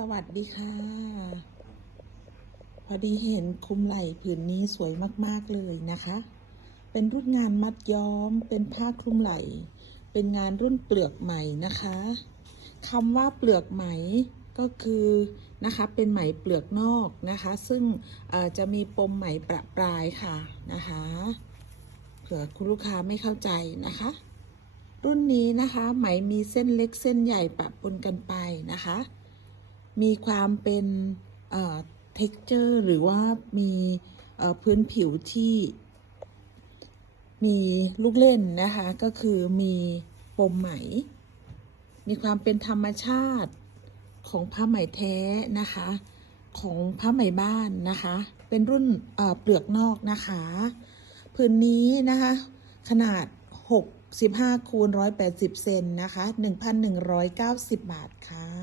สวัสดีค่ะ พอดีเห็นคลุมไหล่ผืนนี้สวยมากๆเลยนะคะ เป็นรุ่นงานมัดย้อม เป็นผ้าคลุมไหล่ เป็นงานรุ่นเปลือกไหมนะคะคำว่าเปลือกไหมก็คือนะคะเป็นไหมเปลือกนอกนะคะ ซึ่งจะมีปมไหมประปรายค่ะนะคะเผื่อคุณลูกค้าไม่เข้าใจนะคะ รุ่นนี้นะคะไหมมีเส้นเล็กเส้นใหญ่ปะปนกันไปนะคะ มีความเป็นเอ่อ texture หรือว่ามีพื้นผิวที่มีลูกเล่นนะคะ ก็คือมีปมไหม มีความเป็นธรรมชาติของผ้าไหมแท้นะคะ ของผ้าไหมบ้านนะคะ เป็นรุ่นเอ่อเปลือกนอกนะคะพื้นนี้นะคะ ขนาด 65คูณ180 เซนนะคะ 1,190 บาทค่ะ